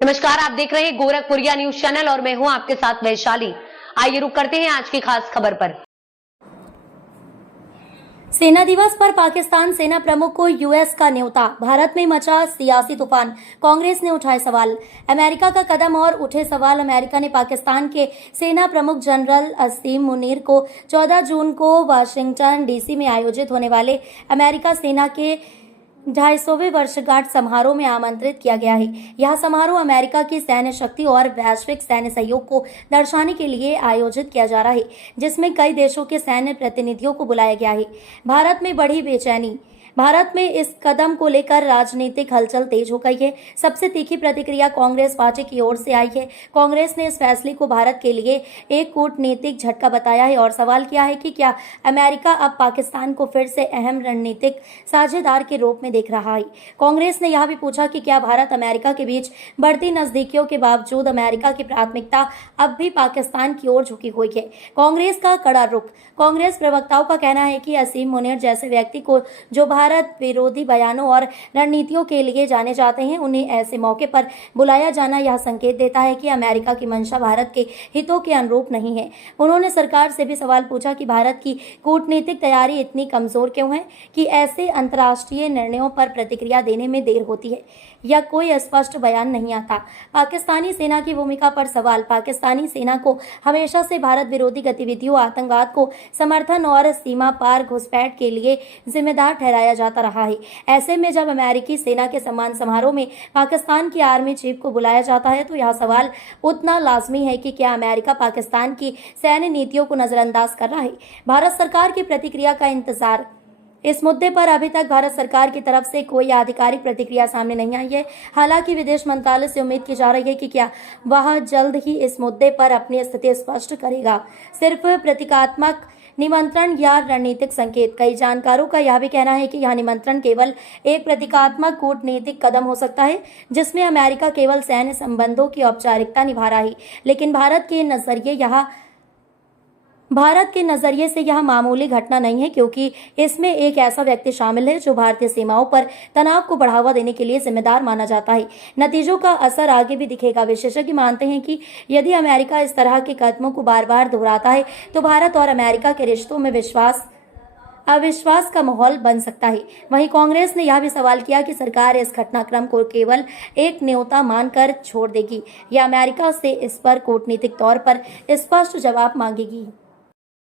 नमस्कार, आप देख रहे हैं गोरखपुरिया न्यूज चैनल और मैं हूं आपके साथ वैशाली। आइए रुक करते हैं आज की खास खबर पर। सेना दिवस पर पाकिस्तान सेना प्रमुख को यूएस का न्योता। भारत में मचा सियासी तूफान, कांग्रेस ने उठाए सवाल। अमेरिका का कदम और उठे सवाल। अमेरिका ने पाकिस्तान के सेना प्रमुख जनरल असीम मुनीर को 14 जून को वाशिंगटन डीसी में आयोजित होने वाले अमेरिका सेना के 250वें वर्षगांठ समारोह में आमंत्रित किया गया है। यह समारोह अमेरिका की सैन्य शक्ति और वैश्विक सैन्य सहयोग को दर्शाने के लिए आयोजित किया जा रहा है, जिसमें कई देशों के सैन्य प्रतिनिधियों को बुलाया गया है। भारत में बढ़ी बेचैनी। भारत में इस कदम को लेकर राजनीतिक हलचल तेज हो गई है। सबसे तीखी प्रतिक्रिया कांग्रेस पार्टी की ओर से आई है। कांग्रेस ने इस फैसले को भारत के लिए एक कूटनीतिक झटका बताया है और सवाल किया है कि क्या अमेरिका अब पाकिस्तान को फिर से अहम रणनीतिक साझेदार के रूप में देख रहा है। कांग्रेस ने यह भी पूछा कि क्या भारत अमेरिका के बीच बढ़ती नजदीकियों के बावजूद अमेरिका की प्राथमिकता अब भी पाकिस्तान की ओर झुकी हुई है। कांग्रेस का कड़ा रुख। कांग्रेस प्रवक्ताओं का कहना है कि असीम मुनीर जैसे व्यक्ति को जो भारत विरोधी बयानों और रणनीतियों के लिए जाने जाते हैं, उन्हें ऐसे मौके पर बुलाया जाना यह संकेत देता है कि अमेरिका की मंशा भारत के हितों के अनुरूप नहीं है। उन्होंने सरकार से भी सवाल पूछा कि भारत की कूटनीतिक तैयारी इतनी कमजोर क्यों है कि ऐसे अंतर्राष्ट्रीय निर्णयों पर प्रतिक्रिया देने में देर होती है या कोई स्पष्ट बयान नहीं आता। पाकिस्तानी सेना की भूमिका पर सवाल। पाकिस्तानी सेना को हमेशा से भारत विरोधी गतिविधियों, आतंकवाद को समर्थन और सीमा पार घुसपैठ के लिए जिम्मेदार ठहराया जाता रहा है। ऐसे में जब अमेरिकी सेना के सम्मान समारोह में पाकिस्तान की आर्मी चीफ को बुलाया जाता है तो यह सवाल उतना लाजमी है कि क्या अमेरिका पाकिस्तान की सैन्य नीतियों को नजरअंदाज कर रहा है। भारत सरकार की प्रतिक्रिया का इंतजार। इस मुद्दे पर अभी तक भारत सरकार की तरफ से कोई आधिकारिक प्रतिक्रिया सामने नहीं आई है। हालांकि विदेश मंत्रालय से उम्मीद की जा रही है कि क्या वह जल्द ही इस मुद्दे पर अपनी स्थिति स्पष्ट करेगा। सिर्फ प्रतीकात्मक निमंत्रण या रणनीतिक संकेत। कई जानकारों का यह भी कहना है कि यह निमंत्रण केवल एक प्रतीकात्मक कूटनीतिक कदम हो सकता है, जिसमें अमेरिका केवल सैन्य संबंधों की औपचारिकता निभा रहा है। लेकिन भारत के नजरिए से यह मामूली घटना नहीं है, क्योंकि इसमें एक ऐसा व्यक्ति शामिल है जो भारतीय सीमाओं पर तनाव को बढ़ावा देने के लिए जिम्मेदार माना जाता है। नतीजों का असर आगे भी दिखेगा। विशेषज्ञ मानते हैं कि यदि अमेरिका इस तरह के कदमों को बार बार दोहराता है तो भारत और अमेरिका के रिश्तों में अविश्वास का माहौल बन सकता है। वहीं कांग्रेस ने यह भी सवाल किया कि सरकार इस घटनाक्रम को केवल एक न्योता मानकर छोड़ देगी या अमेरिका से इस पर कूटनीतिक तौर पर स्पष्ट जवाब मांगेगी।